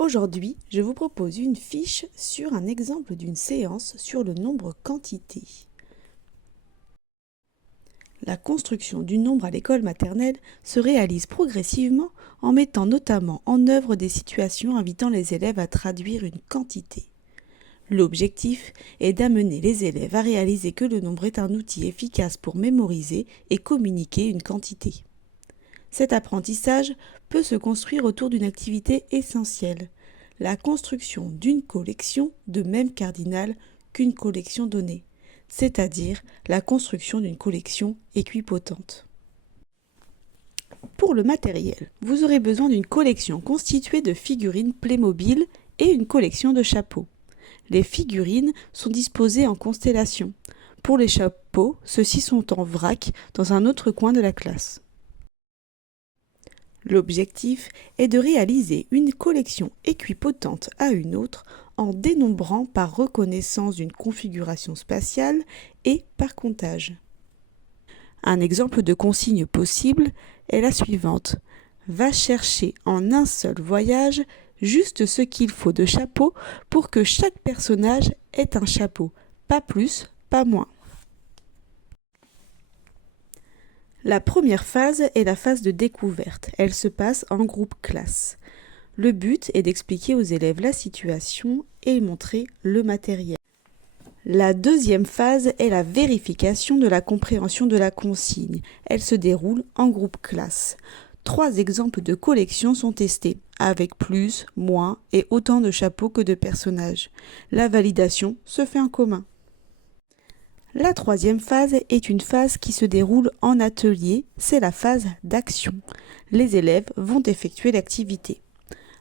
Aujourd'hui, je vous propose une fiche sur un exemple d'une séance sur le nombre quantité. La construction du nombre à l'école maternelle se réalise progressivement en mettant notamment en œuvre des situations invitant les élèves à traduire une quantité. L'objectif est d'amener les élèves à réaliser que le nombre est un outil efficace pour mémoriser et communiquer une quantité. Cet apprentissage peut se construire autour d'une activité essentielle, la construction d'une collection de même cardinal qu'une collection donnée, c'est-à-dire la construction d'une collection équipotente. Pour le matériel, vous aurez besoin d'une collection constituée de figurines Playmobil et une collection de chapeaux. Les figurines sont disposées en constellation. Pour les chapeaux, ceux-ci sont en vrac dans un autre coin de la classe. L'objectif est de réaliser une collection équipotente à une autre en dénombrant par reconnaissance d'une configuration spatiale et par comptage. Un exemple de consigne possible est la suivante. Va chercher en un seul voyage juste ce qu'il faut de chapeaux pour que chaque personnage ait un chapeau, pas plus, pas moins. La première phase est la phase de découverte. Elle se passe en groupe classe. Le but est d'expliquer aux élèves la situation et montrer le matériel. La deuxième phase est la vérification de la compréhension de la consigne. Elle se déroule en groupe classe. 3 exemples de collections sont testés, avec plus, moins et autant de chapeaux que de personnages. La validation se fait en commun. La troisième phase est une phase qui se déroule en atelier, c'est la phase d'action. Les élèves vont effectuer l'activité.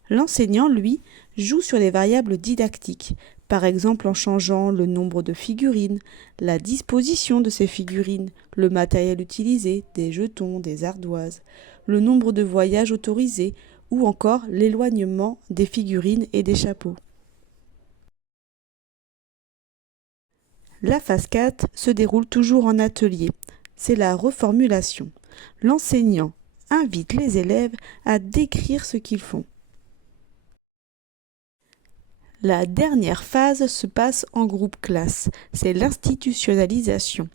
L'enseignant, lui, joue sur les variables didactiques, par exemple en changeant le nombre de figurines, la disposition de ces figurines, le matériel utilisé, des jetons, des ardoises, le nombre de voyages autorisés ou encore l'éloignement des figurines et des chapeaux. La phase 4 se déroule toujours en atelier. C'est la reformulation. L'enseignant invite les élèves à décrire ce qu'ils font. La dernière phase se passe en groupe classe. C'est l'institutionnalisation.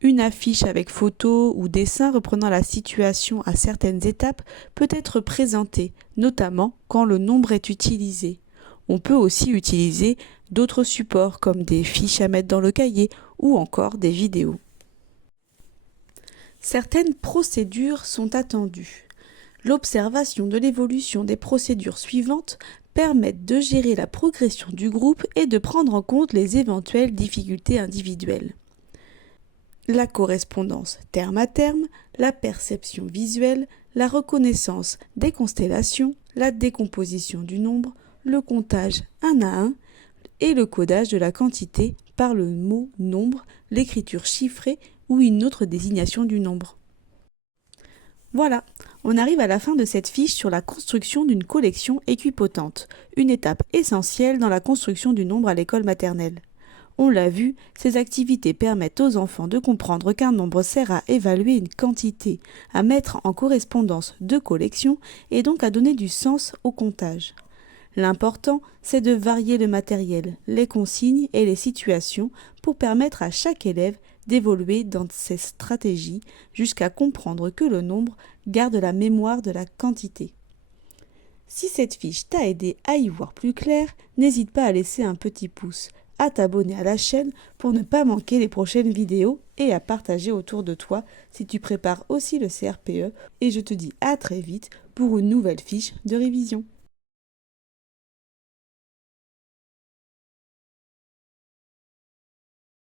Une affiche avec photos ou dessins reprenant la situation à certaines étapes peut être présentée, notamment quand le nombre est utilisé. On peut aussi utiliser d'autres supports comme des fiches à mettre dans le cahier ou encore des vidéos. Certaines procédures sont attendues. L'observation de l'évolution des procédures suivantes permet de gérer la progression du groupe et de prendre en compte les éventuelles difficultés individuelles. La correspondance terme à terme, la perception visuelle, la reconnaissance des constellations, la décomposition du nombre, le comptage un à un et le codage de la quantité par le mot nombre, l'écriture chiffrée ou une autre désignation du nombre. Voilà, on arrive à la fin de cette fiche sur la construction d'une collection équipotente, une étape essentielle dans la construction du nombre à l'école maternelle. On l'a vu, ces activités permettent aux enfants de comprendre qu'un nombre sert à évaluer une quantité, à mettre en correspondance deux collections et donc à donner du sens au comptage. L'important, c'est de varier le matériel, les consignes et les situations pour permettre à chaque élève d'évoluer dans ses stratégies jusqu'à comprendre que le nombre garde la mémoire de la quantité. Si cette fiche t'a aidé à y voir plus clair, n'hésite pas à laisser un petit pouce, à t'abonner à la chaîne pour ne pas manquer les prochaines vidéos et à partager autour de toi si tu prépares aussi le CRPE. Et je te dis à très vite pour une nouvelle fiche de révision.